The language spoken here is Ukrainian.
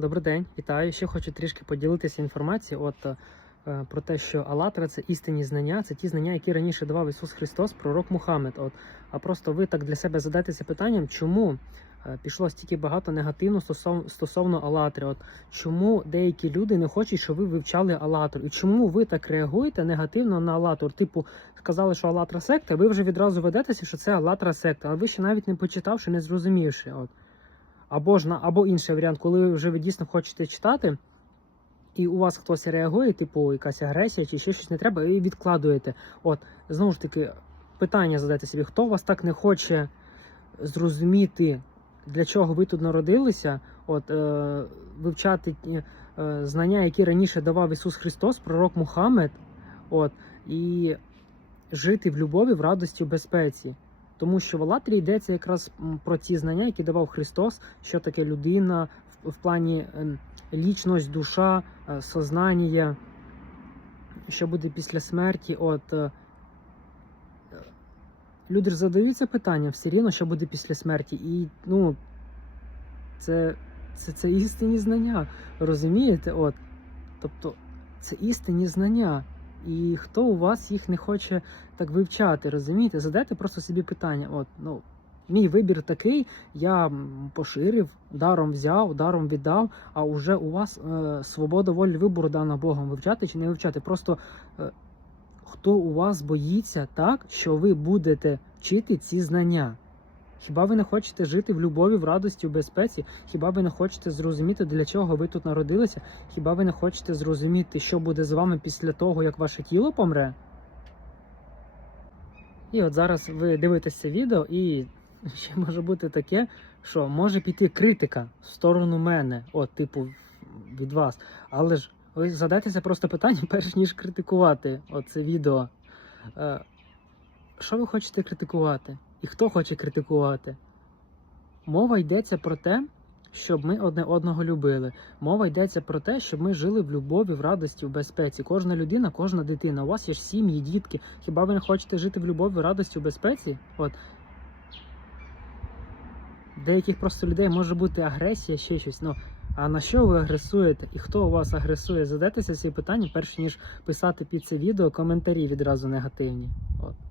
Добрий день, вітаю. Ще хочу трішки поділитися інформацією от, е, про те, що Алатра це істинні знання, це ті знання, які раніше давав Ісус Христос, пророк Мухаммед. От, а просто ви так для себе задайтеся питанням, чому е, пішло стільки багато негативно стосовно, стосовно Алатри. От, чому деякі люди не хочуть, щоб ви вивчали Алатру? І чому ви так реагуєте негативно на Алатру? Типу, сказали, що Алатра секта, ви вже відразу ведетеся, що це Алатра секта, а ви ще навіть не почитавши, не зрозумівши. От. Або ж на або інший варіант, коли вже ви дійсно хочете читати, і у вас хтось реагує, типу якась агресія чи ще щось не треба, і відкладуєте. От знову ж таки, питання задайте собі, хто вас так не хоче зрозуміти, для чого ви тут народилися, от е, вивчати е, знання, які раніше давав Ісус Христос, пророк Мухаммед, от, і жити в любові, в радості, в безпеці. Тому що в Алатрі йдеться якраз про ті знання, які давав Христос, що таке людина в, плані ем, лічність, душа, е, сознання, що буде після смерті. От, е, люди ж задаються питанням все рівно, що буде після смерті. І ну, це, це, це істинні знання. Розумієте? От, тобто, це істинні знання. І хто у вас їх не хоче так вивчати, розумієте? Задайте просто собі питання. От, ну, мій вибір такий, я поширив, даром взяв, даром віддав, а вже у вас е, свобода волі вибору дана Богом вивчати чи не вивчати. Просто е, хто у вас боїться так, що ви будете вчити ці знання? Хіба ви не хочете жити в любові, в радості, в безпеці? Хіба ви не хочете зрозуміти, для чого ви тут народилися? Хіба ви не хочете зрозуміти, що буде з вами після того, як ваше тіло помре? І от зараз ви дивитесь це відео, і ще може бути таке, що може піти критика в сторону мене, от, типу, від вас. Але ж ви задайтеся просто питання, перш ніж критикувати оце відео. Е, що ви хочете критикувати? І хто хоче критикувати? Мова йдеться про те, щоб ми одне одного любили. Мова йдеться про те, щоб ми жили в любові, в радості, в безпеці. Кожна людина, кожна дитина. У вас є ж сім'ї, дітки. Хіба ви не хочете жити в любові, в радості, в безпеці? От. Деяких просто людей може бути агресія, ще щось. Ну, а на що ви агресуєте? І хто у вас агресує? Задайтеся ці питання, перш ніж писати під це відео коментарі відразу негативні. От.